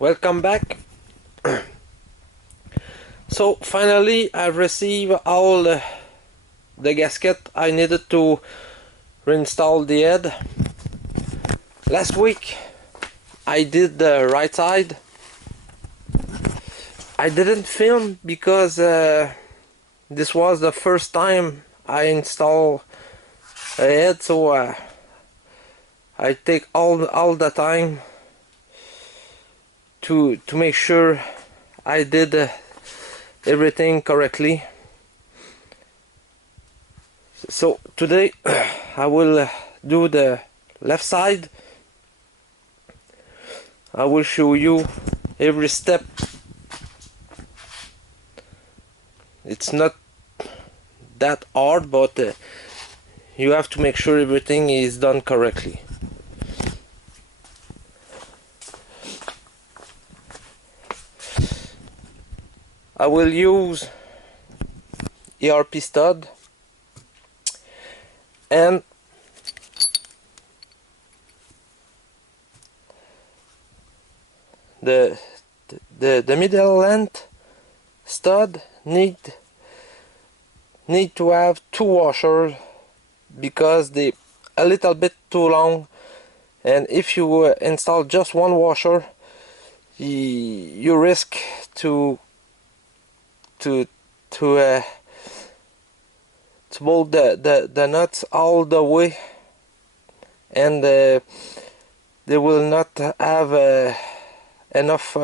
Welcome back. So finally I received all the gasket I needed to reinstall the head. Last week I did the right side. I didn't film because this was the first time I install a head, so I take all the time to make sure I did everything correctly. So today I will do the left side. I will show you every step. It's not that hard, but you have to make sure everything is done correctly. I will use ERP stud and the middle length stud need to have two washers because they a little bit too long, and if you install just one washer you risk to bolt the nuts all the way, and they will not have enough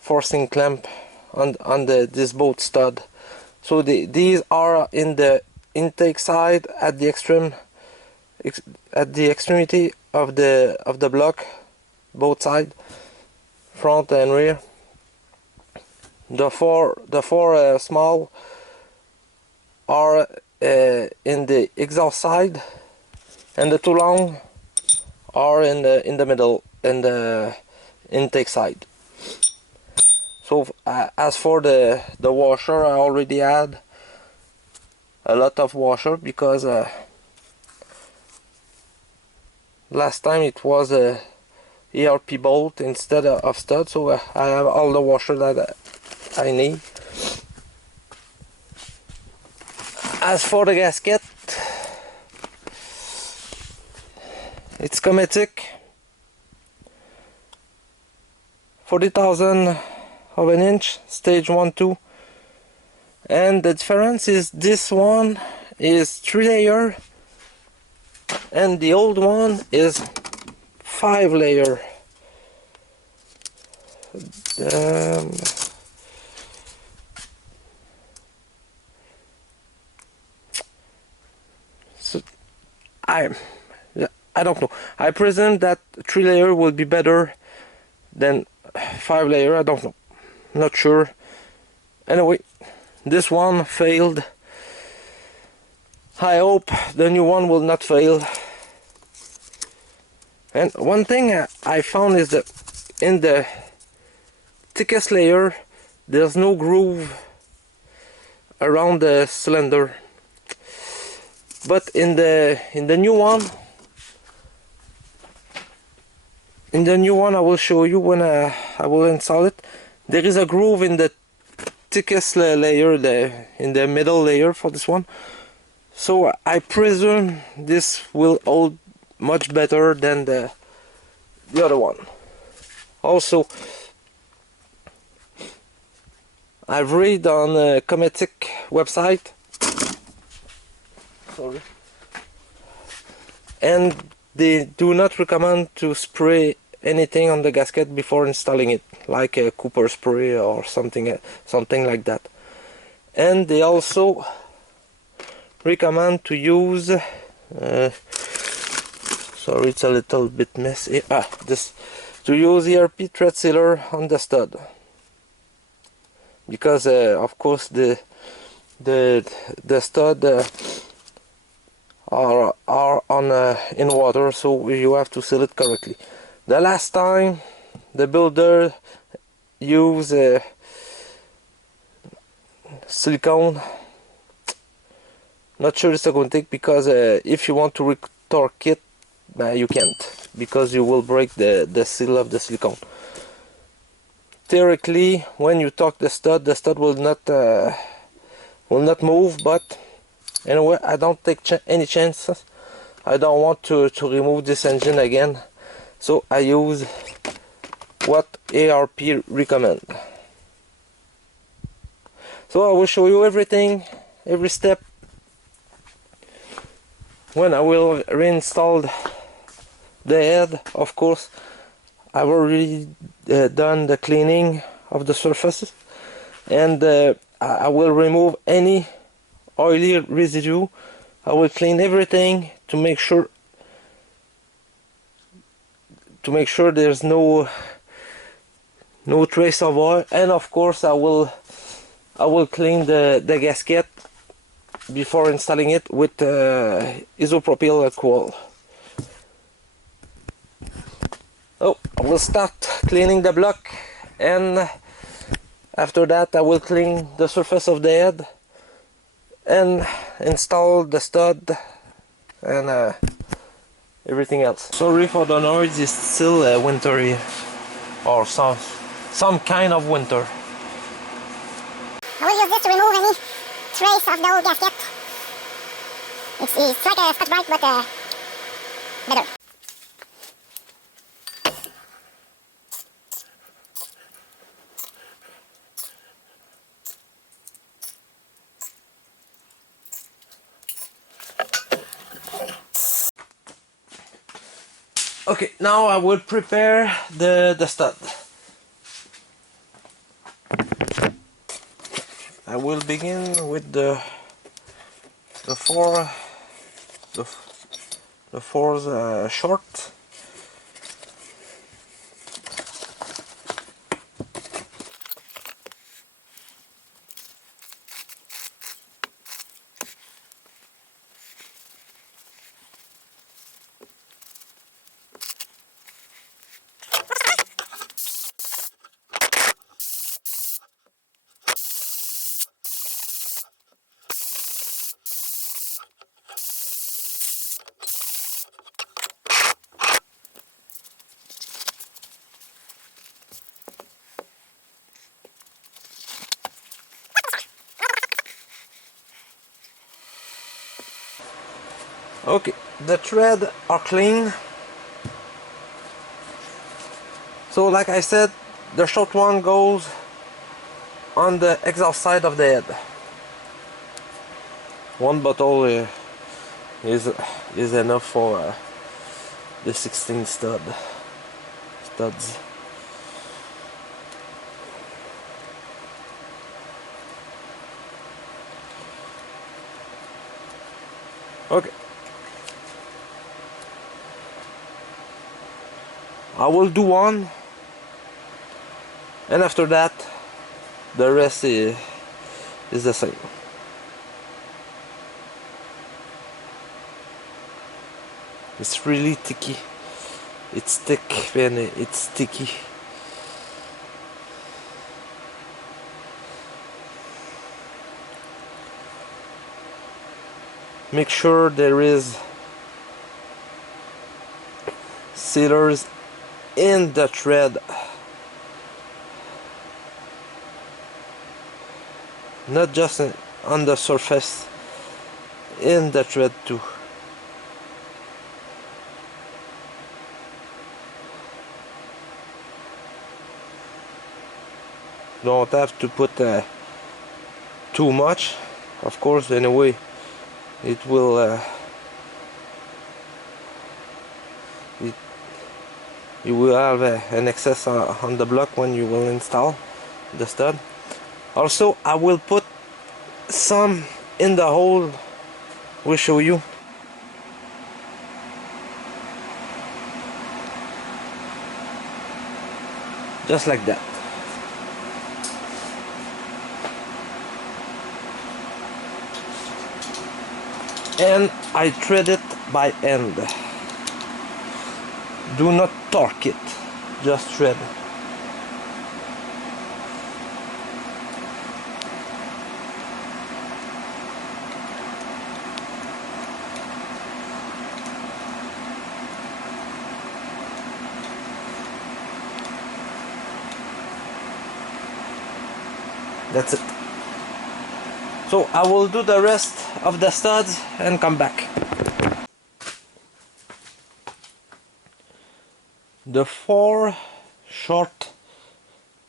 forcing clamp on this bolt stud. So these are in the intake side at the extremity of the block, both sides, front and rear. The four small are in the exhaust side, and the two long are in the middle, in the intake side. So as for the washer, I already had a lot of washer because last time it was a ERP bolt instead of stud, so I have all the washer that I need. As for the gasket, it's Cometic 40,000 of an inch, stage 1-2, and the difference is this one is 3 layer and the old one is 5 layer. So I don't know. I presume that 3 layer will be better than 5 layer. I don't know. Not sure. Anyway, this one failed. I hope the new one will not fail. And one thing I found is that in the thickest layer there's no groove around the cylinder, but in the new one I will show you when I will install it. There is a groove in the thickest layer, in the middle layer for this one. So I presume this will hold much better than the other one. Also, I've read on the Cometic website, sorry, and they do not recommend to spray anything on the gasket before installing it, like a Cooper spray or something like that. And they also recommend to use sorry, it's a little bit messy. To use ERP thread sealer on the stud, because of course the stud are on in water, so you have to seal it correctly. The last time the builder used silicone, not sure it's a good thing, because if you want to retorque it, you can't, because you will break the seal of the silicone. theoretically, when you torque the stud will not move, but anyway, I don't take any chances. I don't want to remove this engine again, so I use what ARP recommend. So I will show you everything, every step, when I will reinstall the head. Of course, I've already done the cleaning of the surfaces, and I will remove any oily residue. I will clean everything to make sure there's no trace of oil, and of course I will clean the gasket before installing it with isopropyl alcohol. So I will start cleaning the block, and after that I will clean the surface of the head and install the stud and everything else. Sorry for the noise, it's still winter here, or some kind of winter. I will use this to remove any trace of the old gasket. It's like a Scotch-Brite, but better. Okay, now I will prepare the stud. I will begin with the four short. Okay, the threads are clean. So like I said, the short one goes on the exhaust side of the head. One bottle is enough for the 16 studs. Okay. I will do one, and after that the rest is the same. It's really sticky. It's thick and it's sticky. Make sure there is sealers in the thread, not just on the surface, in the thread too. Don't have to put too much, of course. Anyway, it will you will have an excess on the block when you will install the stud. Also, I will put some in the hole. We'll show you. Just like that. And I thread it by end. Do not torque it, just thread. That's it. So I will do the rest of the studs and come back. The 4 short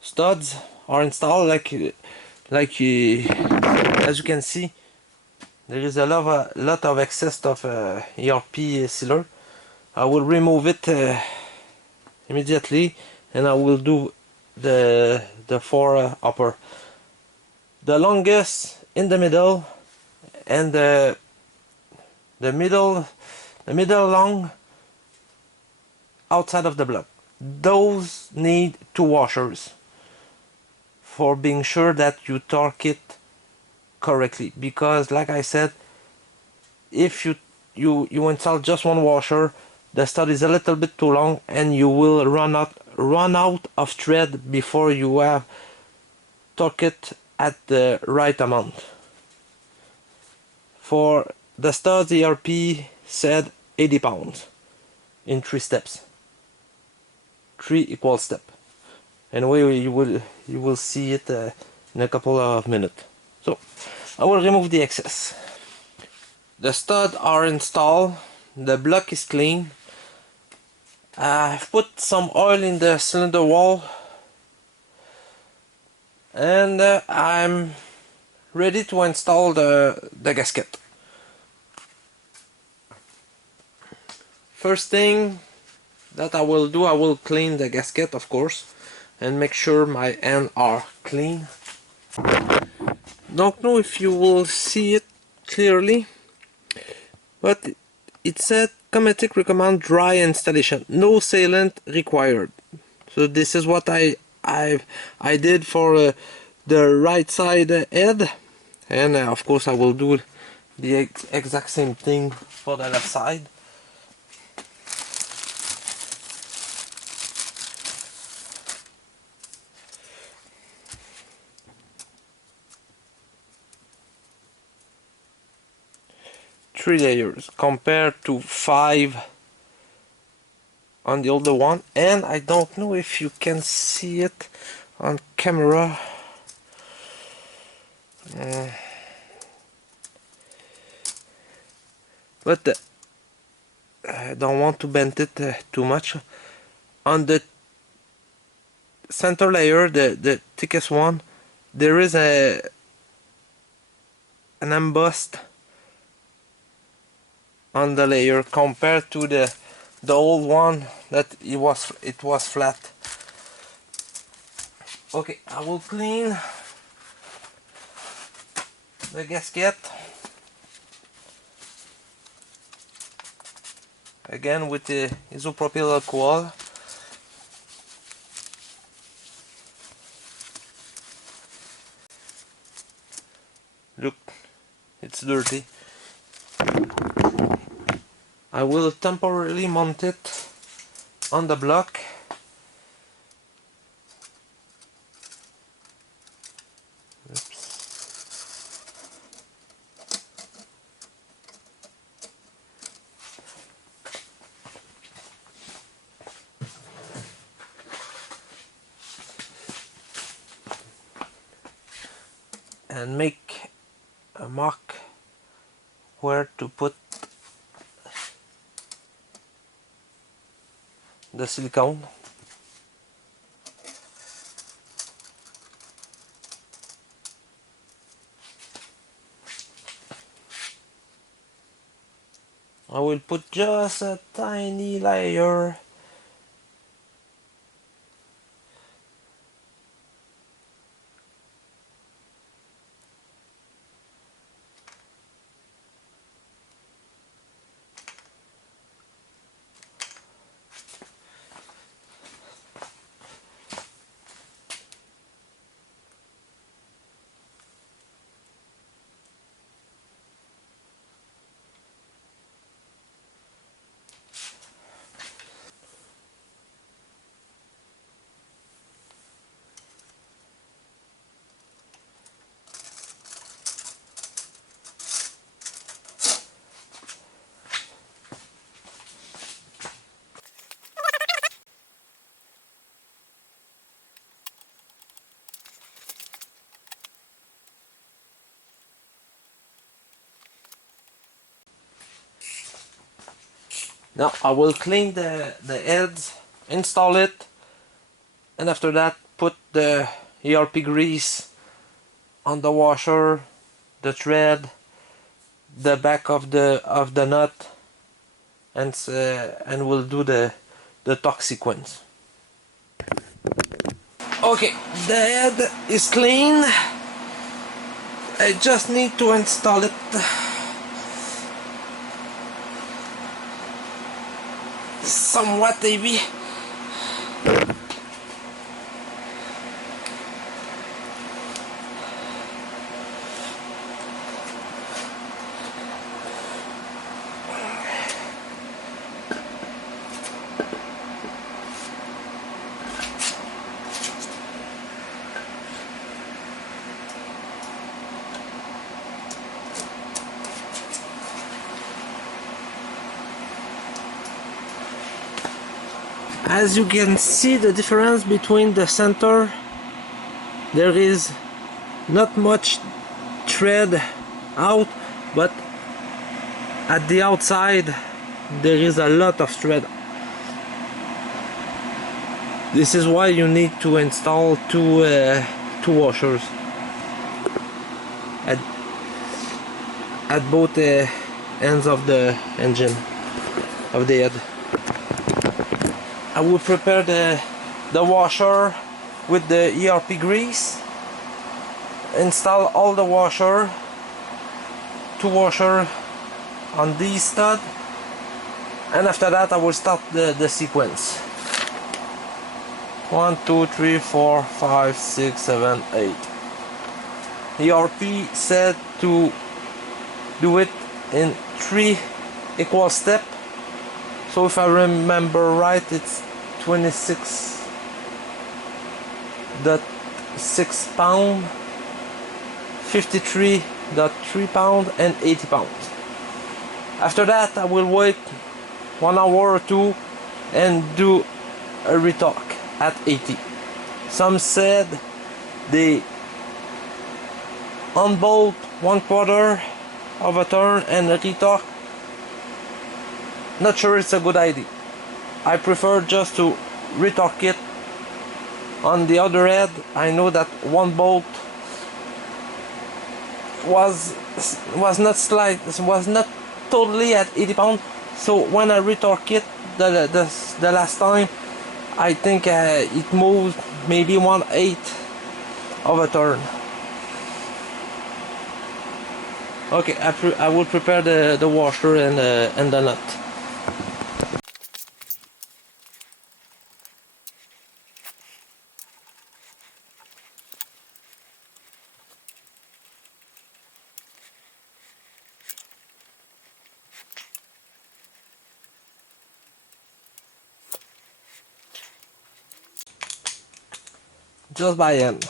studs are installed as you can see. There is a lot of excess of ERP sealer. I will remove it immediately, and I will do the 4 upper. The longest in the middle, and the middle long outside of the block. Those need 2 washers for being sure that you torque it correctly, because like I said, if you install just 1 washer, the stud is a little bit too long and you will run out of thread before you have torque it at the right amount. For the stud, ERP said 80 pounds in 3 steps. 3 equal step. Anyway, you will see it in a couple of minutes. So I will remove the excess. The studs are installed. The block is clean. I've put some oil in the cylinder wall, and I'm ready to install the gasket. First thing that I will do, I will clean the gasket, of course, and make sure my hands are clean. Don't know if you will see it clearly, but it said Cometic recommend dry installation, no sealant required. So this is what I did for the right side head, and of course I will do the exact same thing for the left side. Three layers compared to 5 on the older one, and I don't know if you can see it on camera. But I don't want to bend it too much. On the center layer, the thickest one, there is an embossed on the layer compared to the old one that it was flat. Okay, I will clean the gasket again with the isopropyl alcohol. Look, it's dirty. I will temporarily mount it on the block. Oops. And make a mark where to put the silicone. I will put just a tiny layer. Now I will clean the heads, install it, and after that put the ERP grease on the washer, the thread, the back of the nut, and we'll do the torque sequence. Okay, the head is clean. I just need to install it. Somewhat heavy. As you can see the difference between the center, there is not much thread out, but at the outside there is a lot of thread. This is why you need to install two washers at both ends of the engine, of the head. I will prepare the washer with the ERP grease, install all the two washer on these stud, and after that I will start the sequence. 1, 2, 3, 4, 5, 6, 7, 8. ERP said to do it in 3 equal steps. So if I remember right, it's 26.6 pound, 53.3 pound, and 80 pounds. After that I will wait 1 hour or 2 and do a retorque at 80. Some said they unbolt 1/4 of a turn and a retorque. Not sure it's a good idea. I prefer just to retorque it on the other head. I know that one bolt was not totally at 80 pounds. So when I retorque it the last time, I think it moved maybe 1/8 of a turn. Okay, I will prepare the washer and the nut. Just by hand.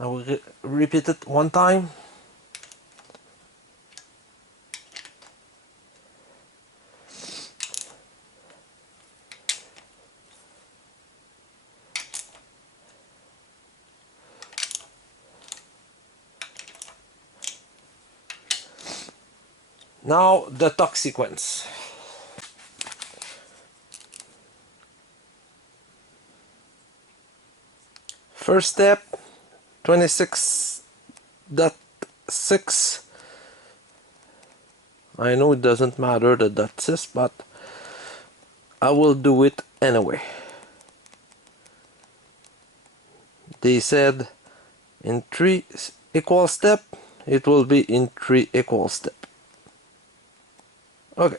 I will repeat it one time. Now the torque sequence. First step, 26.6. I know it doesn't matter the .6, but I will do it anyway. They said in 3 equal steps, it will be in 3 equal steps. Okay,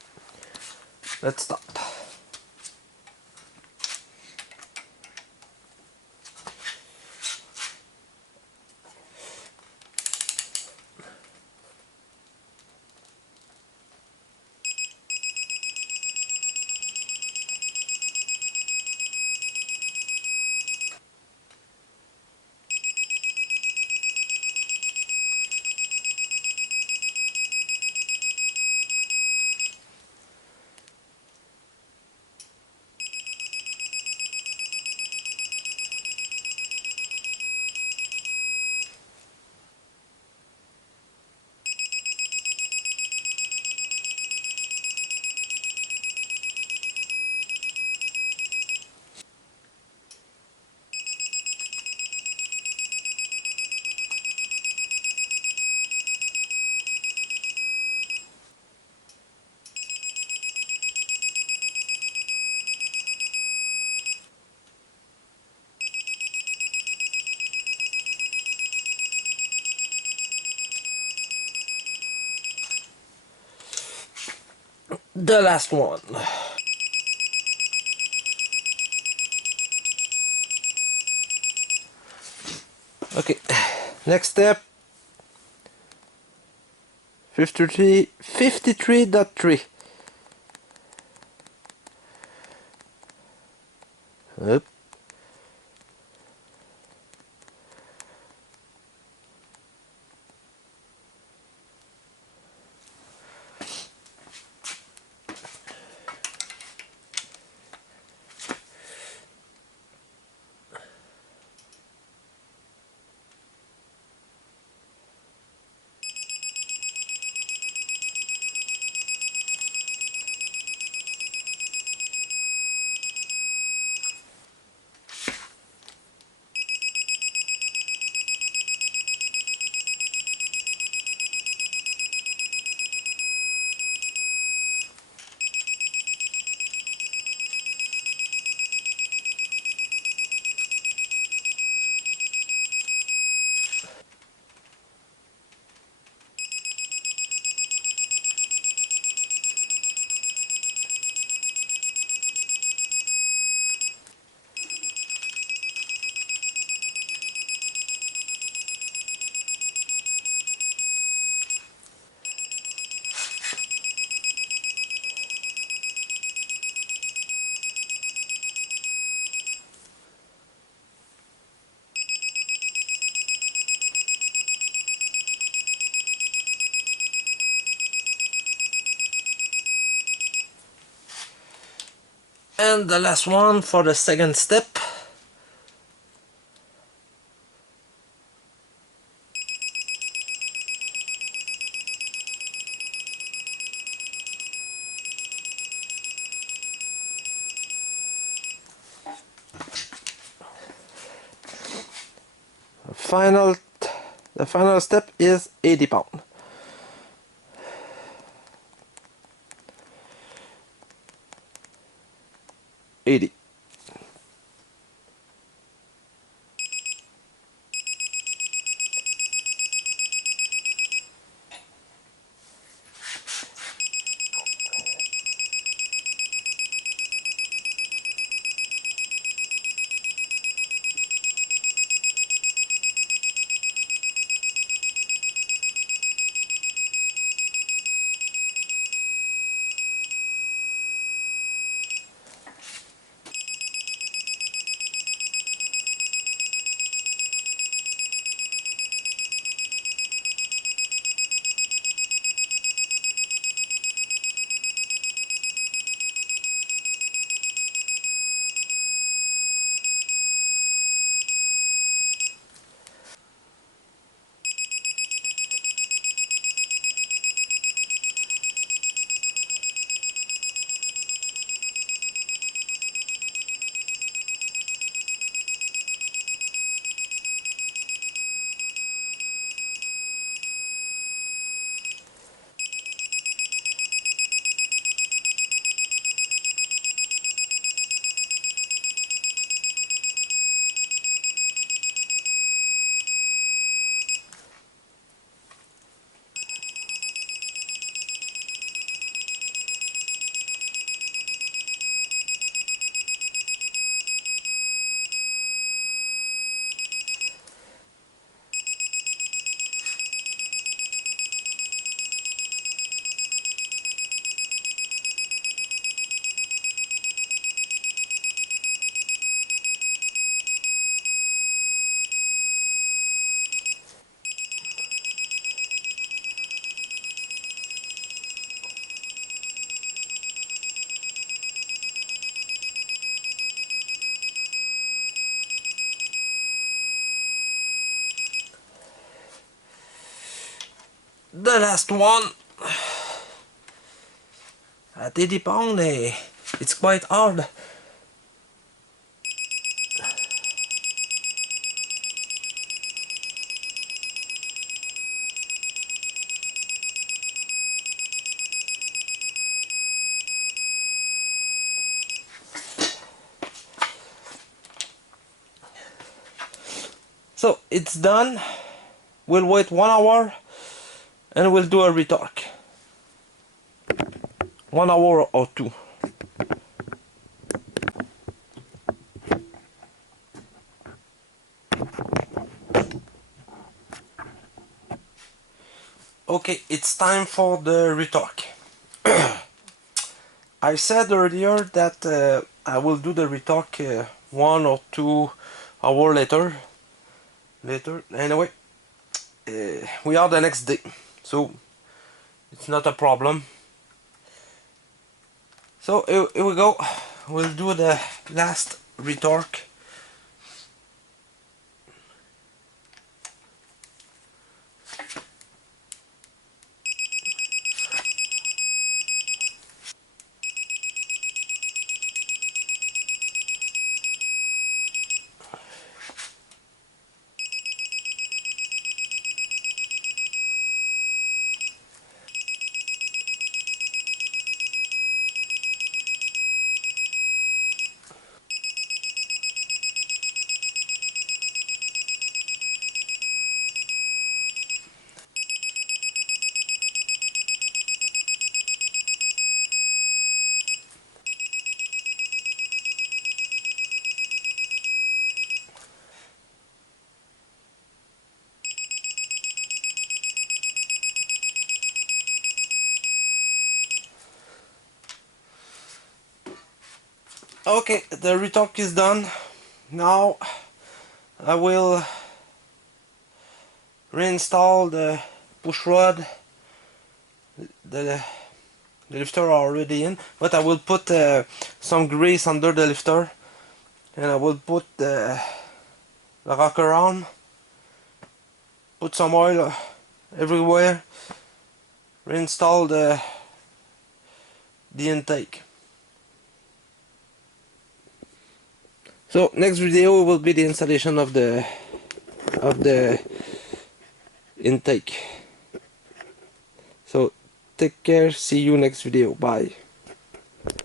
let's start. The last one. Okay, next step. 53.3. Yep. And the last one for the second step. The final step is 80 pounds. 80. The last one. At 80 pounds, it's quite hard. So it's done. We'll wait 1 hour and we'll do a retorque. 1 hour or 2. Okay, it's time for the retorque. I said earlier that I will do the retorque 1 or 2 hours later. Anyway, we are the next day, so it's not a problem. So here we go. We'll do the last retorque. Okay, the retorque is done. Now I will reinstall the push rod. The lifter already in, but I will put some grease under the lifter, and I will put the rocker on, put some oil everywhere, reinstall the intake. So next video will be the installation of the intake. So take care, see you next video, bye.